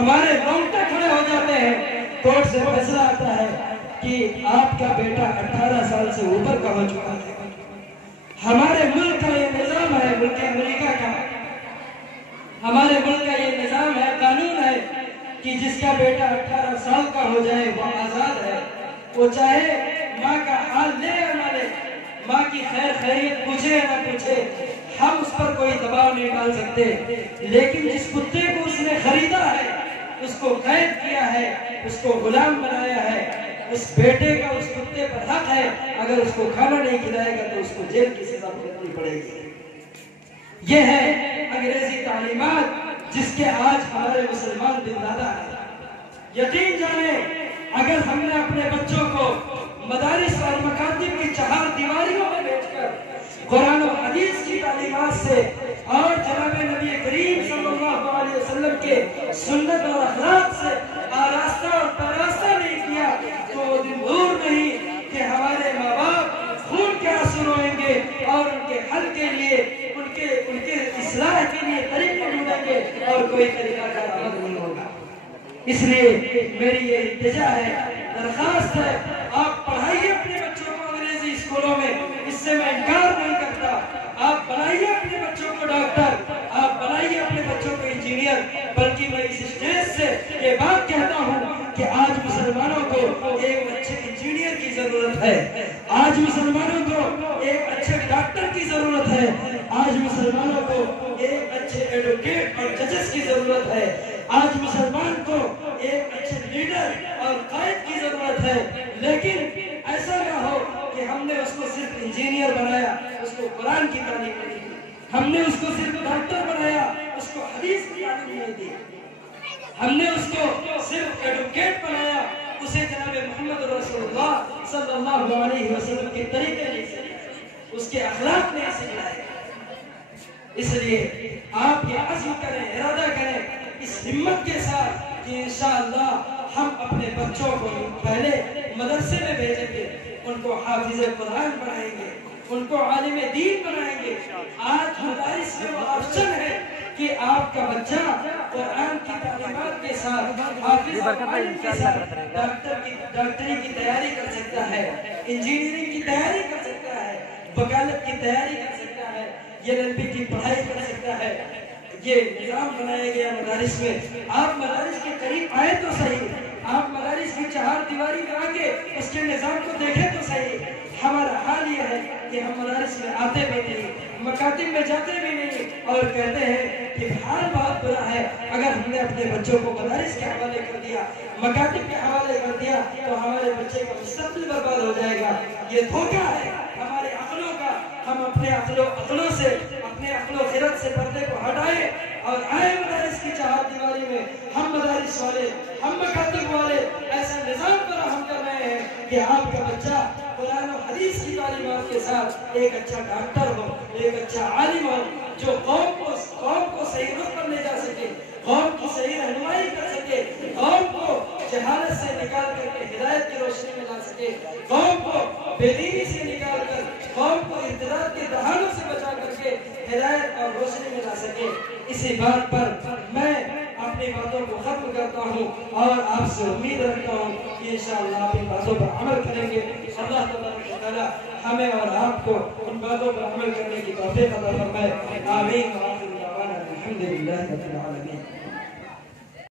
हमारे रोंगटे खड़े हो जाते हैं। कोर्ट से फैसला आता है कि आपका बेटा 18 साल से ऊपर का हो चुका है। हमारे मुल्क का ये निजाम है, मुल्क अमेरिका का, हमारे मुल्क का ये निजाम है, कानून है कि जिसका बेटा 18 साल का हो जाए वो आजाद है। वो चाहे माँ का हाल ले या ना ले, माँ की खैर खैरियत पूछे या ना पूछे, हम उस पर कोई दबाव नहीं डाल सकते। लेकिन जिस कुत्ते को उसने खरीदा है, उसको कैद किया है, उसको गुलाम बनाया है, उस बेटे का उस कुत्ते पर हक है। अगर उसको खाना नहीं खिलाएगा तो उसको जेल की सजा भुगतनी पड़ेगी। यह है अंग्रेजी तालीमात जिसके आज हमारे मुसलमान दिलदादा है। यकीन जाने अगर हमने अपने बच्चों को मदारिस और मकातिब की 4 दीवारियों में भेजकर कुरान और हदीस की तालीमात से और जनाब नबी करीम सल्लल्लाहु अलैहि वसल्लम के सुन्नत और अखलाक से आरास्ता और परास्ता नहीं किया तो वो दिन दूर नहीं कि हमारे माँ बाप खून के आंसू रोएंगे और उनके हल के लिए, उनके इस्लाह के लिए तरीके ढूंढेंगे और कोई तरीका का अमल नहीं होगा। इसलिए मेरी ये इल्तिजा है, दरखास्त है, आप पढ़ाइए अपने बच्चों को अंग्रेजी स्कूलों में, इससे मैं इनकार नहीं करता। आप बनाइए अपने बच्चों को डॉक्टर, आप बनाइए अपने बच्चों को इंजीनियर। बल्कि मैं इस स्टेज से ये बात कहता हूँ कि आज मुसलमानों को एक अच्छे इंजीनियर की जरूरत है, आज मुसलमानों को एक अच्छे डॉक्टर की जरूरत है, आज मुसलमानों को एक अच्छे एडवोकेट और जजेस की जरूरत है, आज मुसलमान को एक अच्छे लीडर और कायद की जरूरत है। लेकिन ऐसा ना हो कि हमने उसको सिर्फ इंजीनियर बनाया, उसको कुरान की तालीम नहीं दी, हमने उसको सिर्फ डॉक्टर बनाया, उसको हदीस की तालीम नहीं दी, हमने उसको सिर्फ एडवोकेट बनाया, उसे जनाब मोहम्मद रसूलुल्लाह सल्लल्लाहु अलैहि वसल्लम के तरीके नहीं सिखाए, उसके अखलाक नहीं सिखाए। इसलिए आप ये अज़्म करें, इरादा करें इस हिम्मत के साथ कि इंशाअल्लाह हम अपने बच्चों को पहले मदरसे में भेजेंगे, उनको हाफिज़ कुरान बनाएंगे, उनको आलिम दीन बनाएंगे। आज मदारिस में वो ऑप्शन है कि आपका बच्चा कुरान की तालीमात के साथ हाफिज़ के साथ डॉक्टरी की तैयारी कर सकता है, इंजीनियरिंग की तैयारी कर सकता है, वकालत की तैयारी कर सकता है, LLB की पढ़ाई कर सकता है। ये निजाम बनाया गया मदारिस में। आप मदारिस के करीब आए तो सही, आप मदारिस की 4 दीवारी में आके उसके निजाम को देखें तो सही। हमारा हाल ये है कि हम मदारिस में आते भी नहीं, मकातिब में जाते भी नहीं और कहते हैं कि हाल बहुत बुरा है। अगर हमने अपने बच्चों को मदारिस के हवाले कर दिया, मकातिब के हवाले कर दिया तो हमारे बच्चे का मुस्तकबिल बर्बाद हो जाएगा। ये धोखा है हमारे अक्लों का। हम अपने अक्लों से, अपने अक्लों खिरत से पर्दे को हटाए और आए मदारिस की 4 दीवारी में। हम मदारिस वाले, हम मकातिब वाले ऐसा निजाम फराहम कर रहे हैं कि आपका बच्चा कुरान और हदीस की तालीमात के साथ एक अच्छा डॉक्टर हो, एक अच्छा आलिम हो, जो कौम को सही रुख पर ले जा सके, कौम की सही रहनुमाई कर सके, कौम को जहालत से निकाल करके हिदायत की रोशनी में ला सके, कौम को बेदीनी से निकाल कर कौम को इर्तिदाद के दहानों से बचा करके हिदायत और रोशनी में ला सके। इसी बात पर मैं अपनी बातों को खत्म करता हूँ और आपसे उम्मीद रखता हूँ कि इंशाअल्लाह आप इन बातों पर अमल करेंगे। अल्लाह ताला हमें और आपको उन बातों पर अमल करने की तौफीक अता फरमाए। आमीन।